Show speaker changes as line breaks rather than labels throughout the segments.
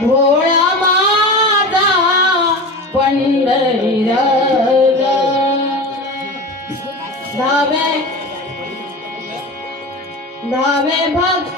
भोळा माझा पंढरी धावे धावे भक्त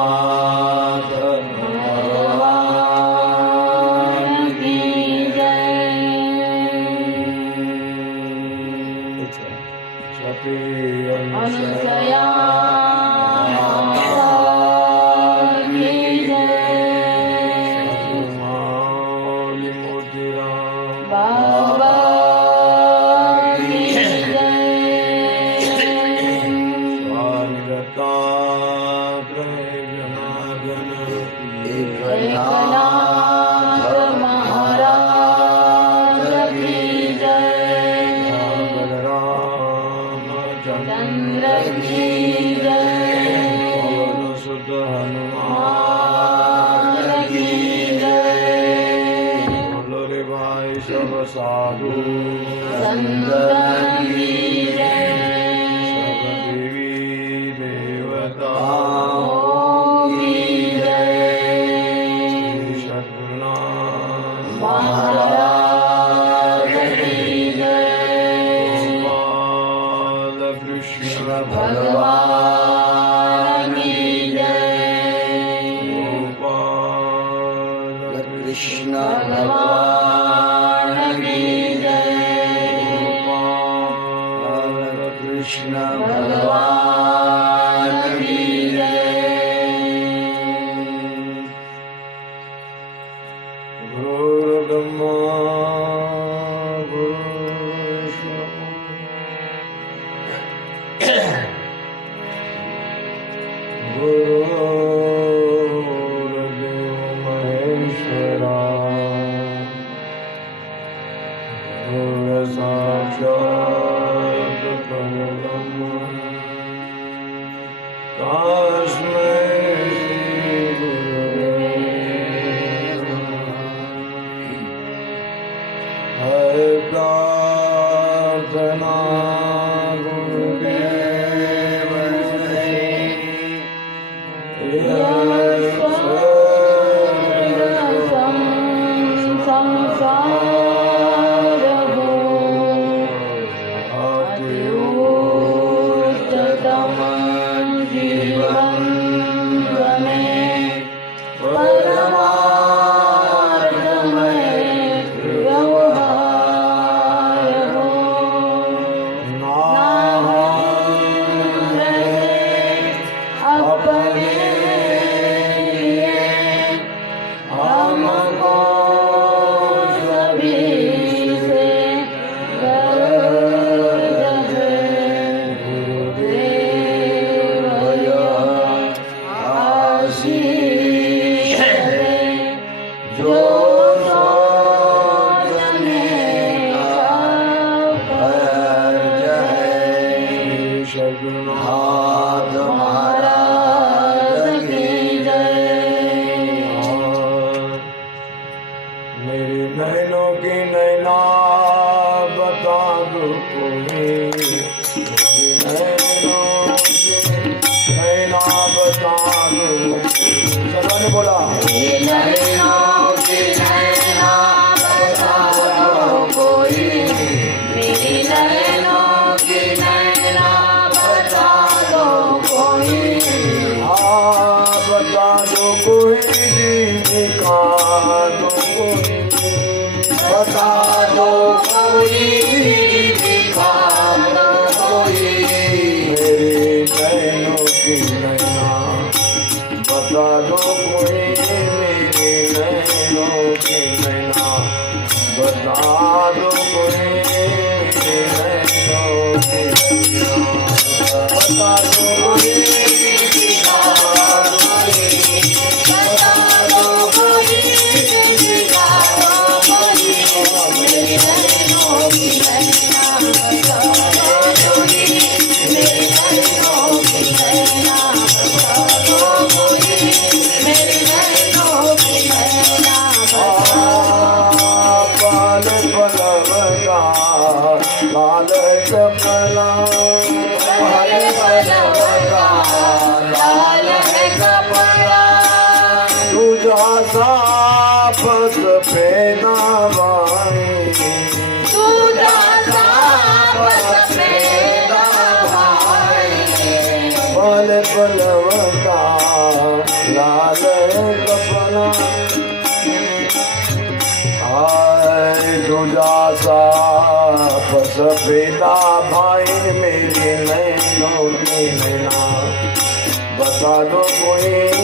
Ah. ಸಂಗೀತ সাধু বয়ে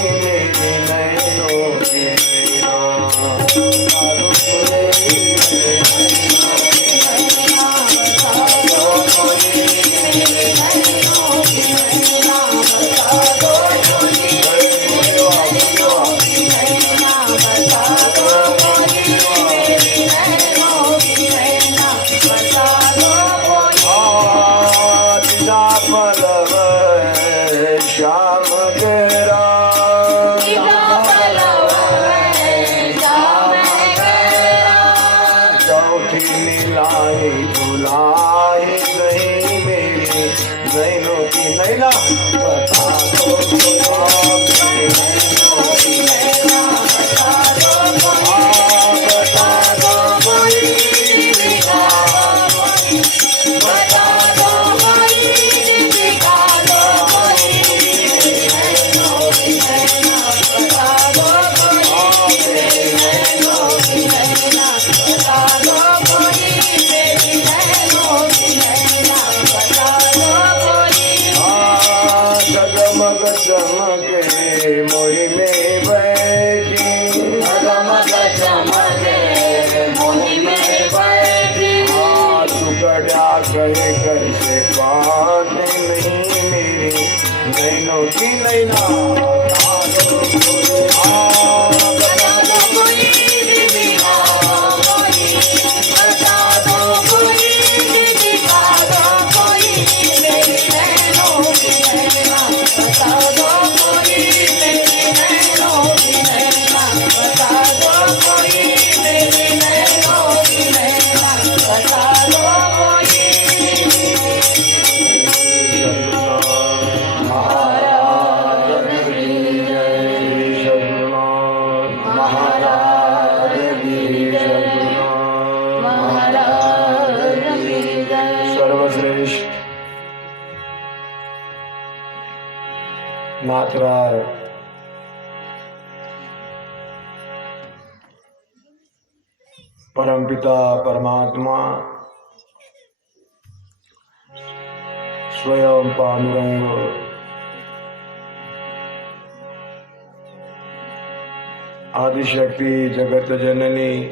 आदिशक्ति जगत जननी।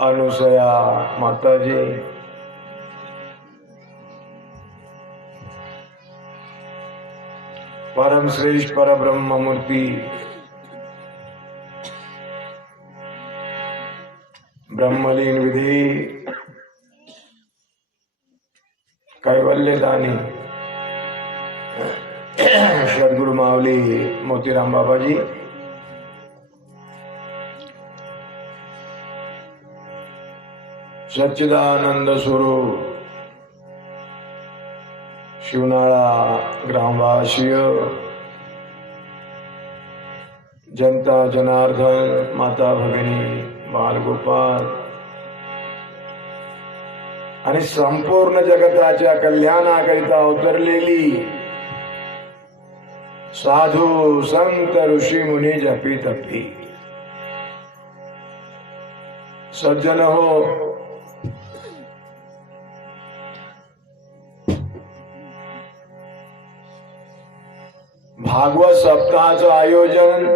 अनुसया माता जी परम श्रेष्ठ पर ब्रह्म मूर्ति। ब्रह्मलीन विधि। कैवल्य दानी सदगुरु मावली मोतीराम बाबाजी. सच्चिदानंद स्वरूप. शिवनाळा ग्रामवासीय. जनता जनार्दन माता भगिनी बालगोपाल. संपूर्ण जगताच्या कल्याणाकरिता अवतरलेली साधू संत ऋषी मुनी जपी तपी सज्जन हो. भागवत सप्ताहाचं आयोजन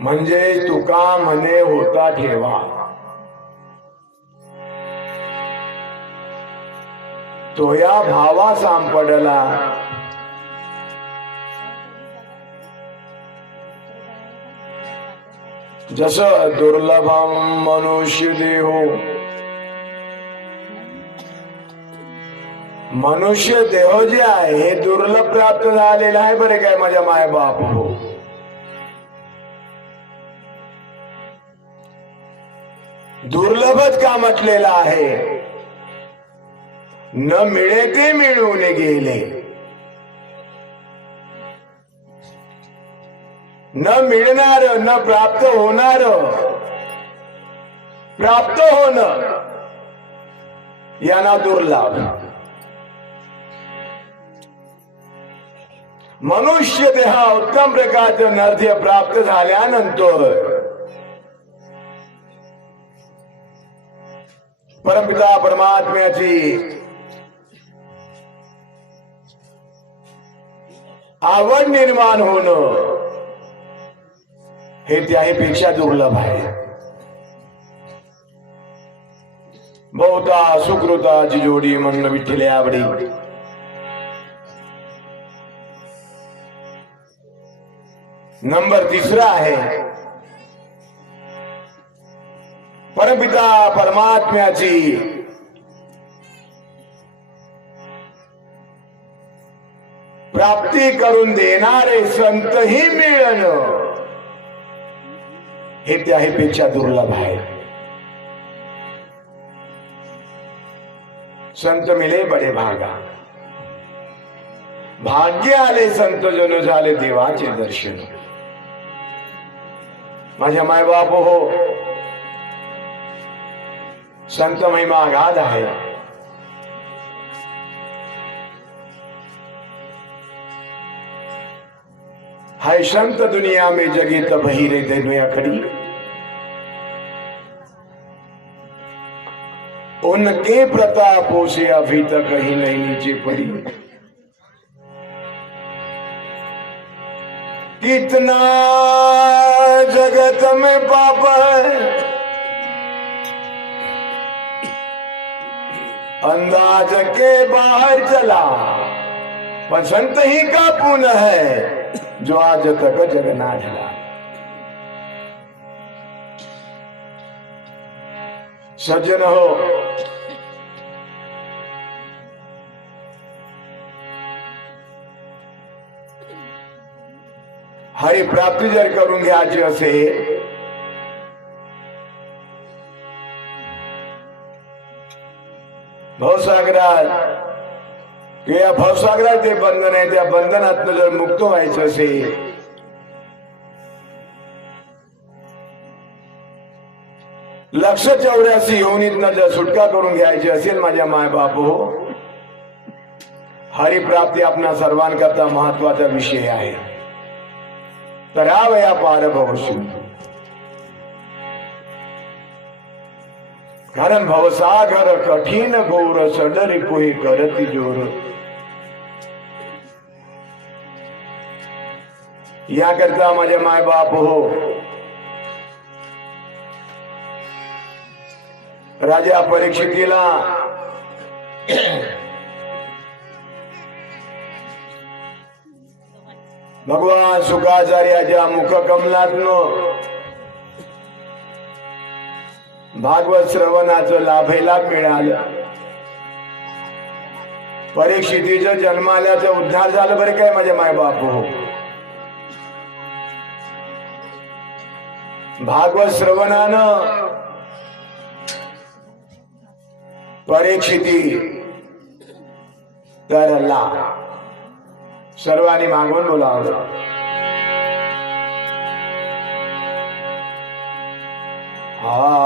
म्हणजे तुका मने होता ठेवा. तो या भावा सांपडला. जस दुर्लभम मनुष्य देहो. मनुष्य देह जे आहे, हे दुर्लभ प्राप्त झालेलं आहे बरे काय माझ्या माय बाप हो दुर्लभच का म्हटलेला आहे. न मिळे ते मिळवून गेले. न मिळणार न प्राप्त होणार. प्राप्त होण यांना दुर्लाभ. मनुष्य देहा उत्तम प्रकारचं नर्ध्य प्राप्त झाल्यानंतर परमपिता परमात्म्याची आवड निर्माण होणं, हे त्याहीपेक्षा दुर्लभ आहे. बहुता सुकृताची जोडी म्हणून विठ्ठले आवडी. नंबर तिसरा आहे परमात्म्याची. प्राप्ती करून देणारे संतही मिळणं. हे त्याहीपेक्षा दुर्लभ आहे संत मिले बडे भागा. भाग्य आले संत जन झाले देवाचे दर्शन. माझ्या मायबाप हो संत महिमा अगाध है। संत दुनिया में जगे तब ही रे दुनिया खड़ी उनके प्रतापों से अभी तक कहीं नहीं नीचे पड़ी। कितना जगत में पाप है अंदाज के बाहर चला। पसंत ही का पुण्य है, जो आज तक जग ना सज्जन हो। हरी प्राप्ति जर करून घ्यायची असेल भवसागरात. किंवा या भवसागरात जे बंधन आहे त्या बंधनातनं जर मुक्त व्हायचं असेल लक्ष चौऱ्याशी योनीतनं जर सुटका करून घ्यायची असेल माझ्या मायबाप हो हरिप्राप्ती आपणा सर्वांकरता महत्त्वाचा विषय आहे. तर या वया पार भवसू कारण भवसागर कठीण घोर सडरी पोहे करती ज़ोर. याकरता माझे मायबाप हो. राजा परीक्षितीला भगवान सुखाचार्याच्या मुख भागवत श्रवणाचं लाभेला मिळालं. परीक्षितीचं जन्माल्याचं उद्धार झालं बरं काय माझ्या मायबाप. हो भागवत श्रवणानं परीक्षिती तरला. सर्वांनी मागून बोलावलं. हा.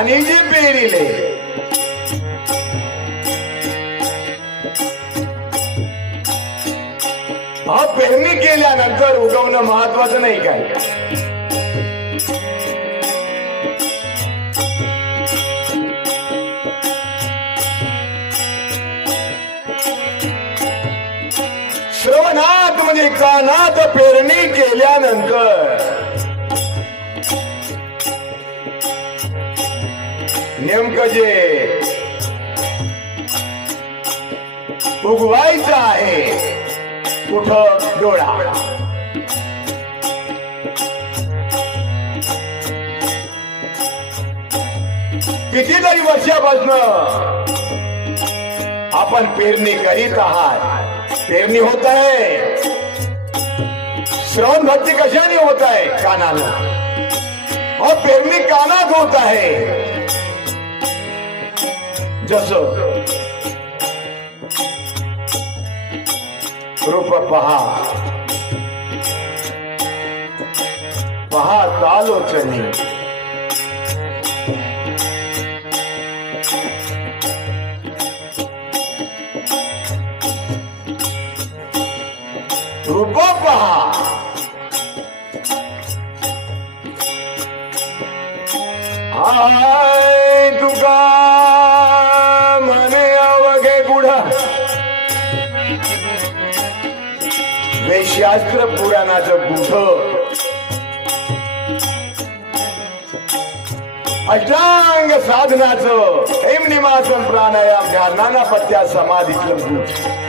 कानिजी पेरिले. हा पेरणी केल्यानंतर उगवणं महत्वाचं नाही काय? श्रवणात म्हणजे कानात पेरणी केल्यानंतर नेमकं जे उगवायचं आहे कुठं डोळा कितीतरी वर्षापासून आपण पेरणी करीत आहात पेरणी होत आहे श्रवण भक्ती कशाने होत आहे और पेरणी कानात होत आहे जस। रूप पहा पहा कालोचनी रूप पहा हाय वेशास्त्र पुराणाचं गुढ अष्टांग साधनाचं हेम निमासन प्राणायाम ध्यानाना पत्या समाधीतलं गुढ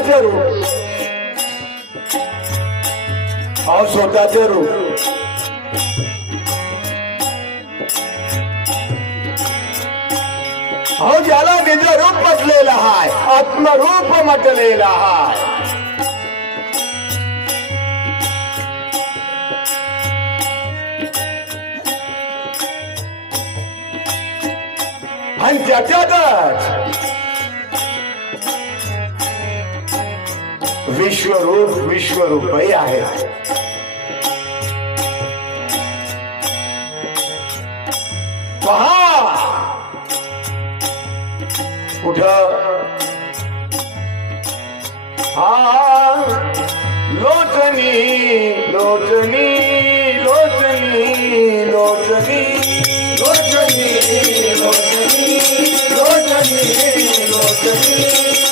જરું और સોતા જરું આવ જ્યાला निज रूप आत्म रूप आत्मरूप म्हटलेला हाय है त्याच्यातच विश्वरूप विश्वरूपही आहे पहा कुठं हा लोचनी लोचनी लोचनी लोचनी लोचनी लोचनी लोचनी लोचनी।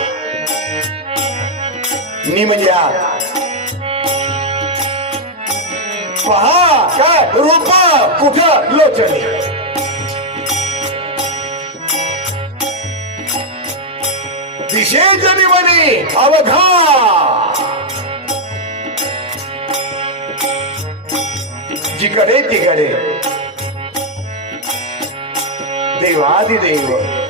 नी म्हणजे आग पहा काय रूप कुठं लोचनी? दिशेच्या निवडी अवघा। जिकडे तिकडे। देवादिदेव।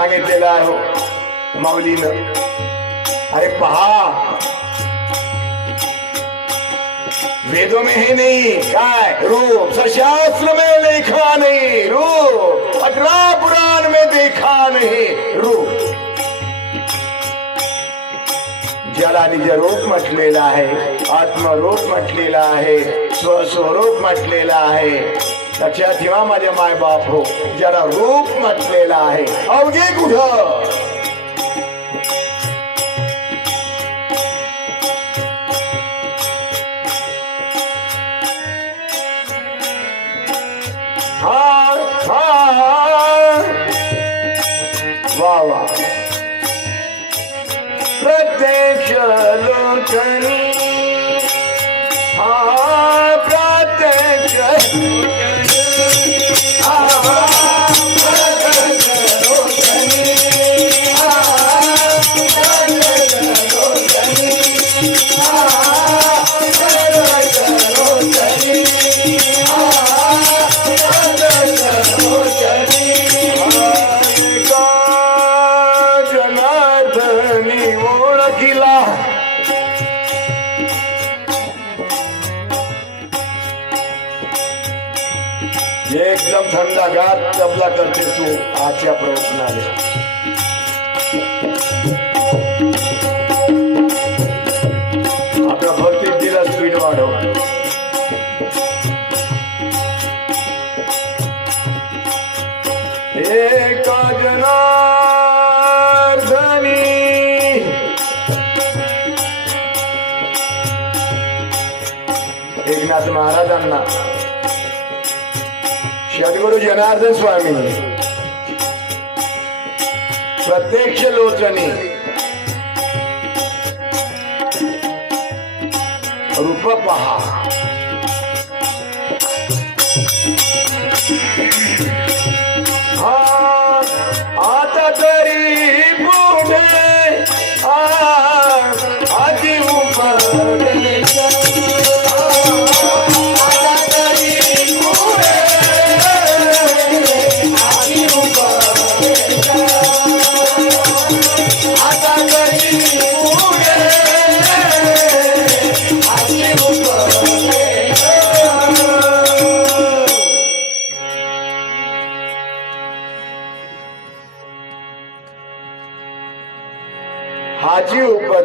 सांगितलेलं आहे माऊलीनं अरे पहा वेदों में है नहीं। काय रूप। सशास्त्र में लिखा नहीं। रूप। अठारह पुराण में देखा नहीं। रूप। ज्याला निज रूप म्हटलेलं आहे आत्मरूप म्हटलेलं आहे स्वस्वरूप म्हटलेलं आहे लक्षात ठेवा माझ्या माय बाप हो ज्याला रूप म्हटलेलं आहे. अवघे कुठं? एकनाथ महाराजांना सद्गुरु जनार्दन स्वामी प्रत्यक्ष लोचनी रूप पहा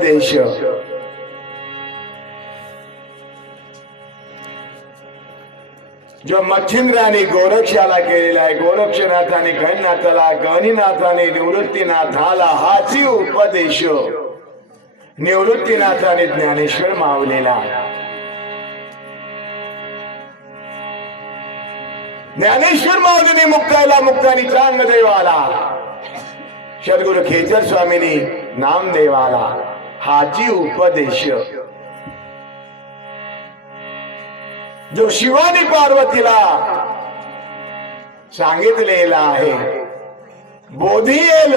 उपदेश जो मच्छिंद्राने गोरक्षाला केलेला आहे, गोरक्षनाथाने गणनाथाला गणिनाथाने निवृत्तीनाथाला हाची उपदेश. निवृत्तीनाथाने ज्ञानेश्वर मावलेला. ज्ञानेश्वर माऊलीने मुक्तायला मुक्तानी चांग देवाला सद्गुरु खेचर स्वामींनी नामदेवाला. हाजी उपदेश जो शिवानी पार्वतीला सांगितलेला आहे बोधी येल.